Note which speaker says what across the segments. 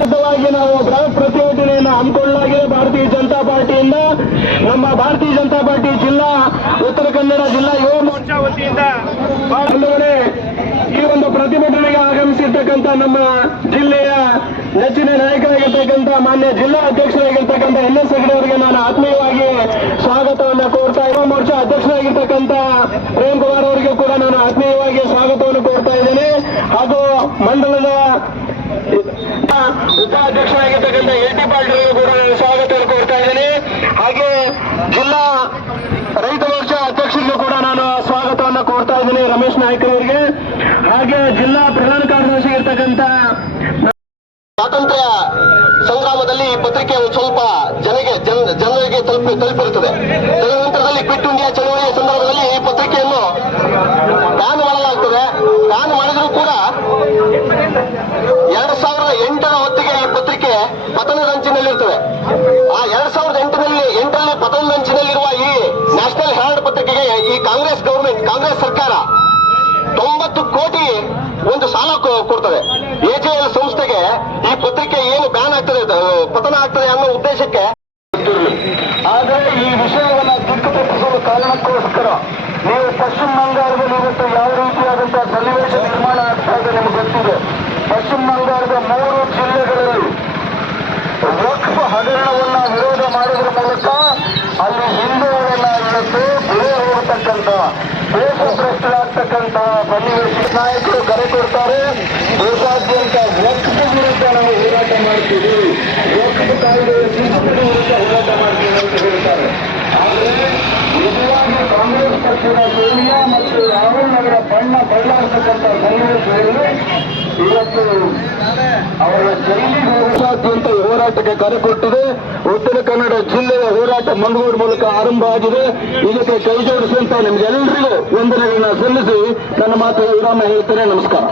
Speaker 1: ಸಲುವಾಗಿ ನಾವು ಬೃಹತ್ ಪ್ರತಿಭಟನೆಯನ್ನು ಹಮ್ಮಿಕೊಳ್ಳಲಾಗಿದೆ ಭಾರತೀಯ ಜನತಾ ಪಾರ್ಟಿಯಿಂದ. ನಮ್ಮ ಭಾರತೀಯ ಜನತಾ ಪಾರ್ಟಿ ಜಿಲ್ಲಾ, ಉತ್ತರ ಕನ್ನಡ ಜಿಲ್ಲಾ ಯುವ ಮೋರ್ಚಾ ವತಿಯಿಂದ ಈ ಒಂದು ಪ್ರತಿಭಟನೆಗೆ ಆಗಮಿಸಿರ್ತಕ್ಕಂಥ ನಮ್ಮ ಜಿಲ್ಲೆಯ ನೆಚ್ಚಿನ ನಾಯಕರಾಗಿರ್ತಕ್ಕಂಥ, ಮಾನ್ಯ ಜಿಲ್ಲಾ ಅಧ್ಯಕ್ಷರಾಗಿರ್ತಕ್ಕಂಥ ಎನ್ ಎಸ್ ಹೆಗಡೆ ಅವರಿಗೆ ನಾನು ಆತ್ಮೀಯವಾಗಿ ಸ್ವಾಗತವನ್ನು ಕೋರ್ತಾ ಯುವ ಮೋರ್ಚಾ ಅಧ್ಯಕ್ಷರಾಗಿರ್ತಕ್ಕಂಥ ಪ್ರೇಮ್ ಕುಮಾರ್ ಅವರಿಗೆ ಕೂಡ ನಾನು ಆತ್ಮೀಯವಾಗಿ ಸ್ವಾಗತವನ್ನು ಕೋರ್ತಾ ಇದ್ದೇನೆ. ಹಾಗೂ ಮಂಡಲದ ಉಪಾಧ್ಯಕ್ಷರಾಗಿರ್ತಕ್ಕಂಥ ಎಲ್ ಟಿ ಪಾಟೀಲ್ ಕೂಡ ನಾನು ಸ್ವಾಗತವನ್ನು ಕೋರ್ತಾ ಇದ್ದೀನಿ. ಹಾಗೆ ಜಿಲ್ಲಾ ರೈತ ಮೋರ್ಚಾ ಅಧ್ಯಕ್ಷರಿಗೂ ಕೂಡ ನಾನು ಸ್ವಾಗತವನ್ನು ಕೋರ್ತಾ ಇದ್ದೀನಿ ರಮೇಶ್ ನಾಯ್ಕ ಅವರಿಗೆ ಹಾಗೆ ಜಿಲ್ಲಾ ಪ್ರಧಾನ ಕಾರ್ಯದರ್ಶಿ ಇರ್ತಕ್ಕಂಥ
Speaker 2: ಸ್ವಾತಂತ್ರ್ಯ ಸಂಗ್ರಾಮದಲ್ಲಿ ಈ ಪತ್ರಿಕೆ ಸ್ವಲ್ಪ ಜನಗೆ, ಜನ, ಜನರಿಗೆ ತಲುಪಿ ತಲುಪಿರುತ್ತದೆ
Speaker 1: ಕಾರಣಕ್ಕೋಸ್ಕರ ನೀವು ಪಶ್ಚಿಮ ಬಂಗಾಳದಲ್ಲಿ ಇವತ್ತು ಯಾವ ರೀತಿಯಾದಂತಹ ಸನ್ನಿವೇಶ ನಿರ್ಮಾಣ ಆಗ್ತಾ ಇದೆ ನಿಮಗೆ ಗೊತ್ತಿದೆ. ಪಶ್ಚಿಮ ಬಂಗಾಳದ ಮೂರು ಜಿಲ್ಲೆಗಳಲ್ಲಿ ವಕ್ಫ್ ಹಗರಣವನ್ನ ವಿರೋಧ ಮಾಡೋದ್ರ ಮೂಲಕ ಅಲ್ಲಿ ಹಿಂದೂಗಳನ್ನ ಇವತ್ತು ಬೆಳೆ ಹೋಗತಕ್ಕಂತ ದೇಶಭ್ರಷ್ಟರಾಗ್ತಕ್ಕಂತ ಸನ್ನಿವೇಶ ನಾಯಕರು ಕರೆ ಕೊಡ್ತಾರೆ. ದೇಶಾದ್ಯಂತ ವಕ್ಫ್ ವಿರುದ್ಧ ನಾವು ಹೋರಾಟ ಮಾಡ್ತೀವಿ. ಪಕ್ಷದ ಸೋನಿಯಾ ಮತ್ತು ಅವರ ಬಣ್ಣ ಬಳ್ಳಾಡ್ತಕ್ಕಂಥ ಸನ್ನಿವೇಶದಲ್ಲಿ ಇವತ್ತು ಅವರ ಜೈಲಿಗೆ ದೇಶಾದ್ಯಂತ ಹೋರಾಟಕ್ಕೆ ಕರೆ ಕೊಟ್ಟಿದೆ. ಉತ್ತರ ಕನ್ನಡ ಜಿಲ್ಲೆಯ ಹೋರಾಟ ಮಂಗಳೂರು ಮೂಲಕ ಆರಂಭ ಆಗಿದೆ. ಇದಕ್ಕೆ ಕೈ ಜೋಡಿಸುವಂತ ನಿಮ್ಗೆಲ್ಲರಿಗೂ ವಂದನೆಗಳನ್ನ ಸಲ್ಲಿಸಿ ನನ್ನ ಮಾತು ವಿರಾಮ ಹೇಳ್ತೇನೆ. ನಮಸ್ಕಾರ.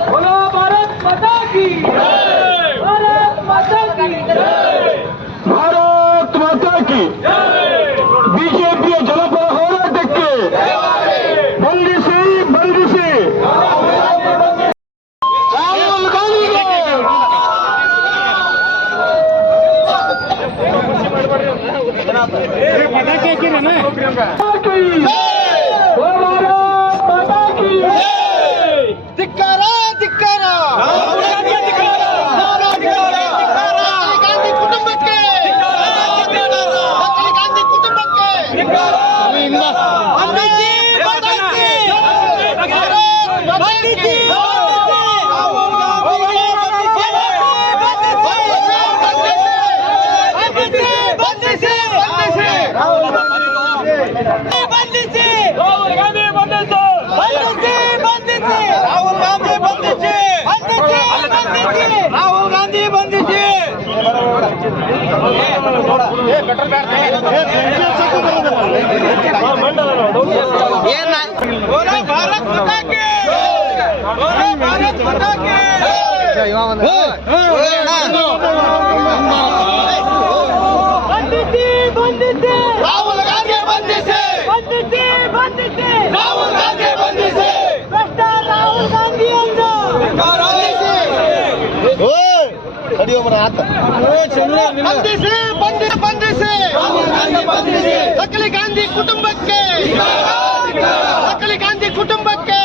Speaker 1: ಬಂದಿಸಿ ರಾಹುಲ್
Speaker 2: ಗಾಂಧಿ
Speaker 3: ಬಂದಿಸಿ बड़ी उम्र आता सकली गांधी कुटुंब के। सकली गांधी कुटुंब के।